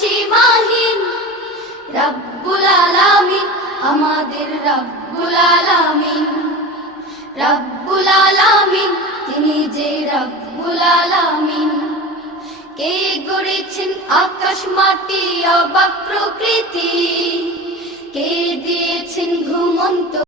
সীমাহীন। রব্বুল আলামিন, আমাদের রব্বুল আলামিন। রব্বুল আলামিন, তিনি যে রব্বুল আলামিন। কে গড়েছেন আকাশ মাটি, অবাক প্রকৃতি।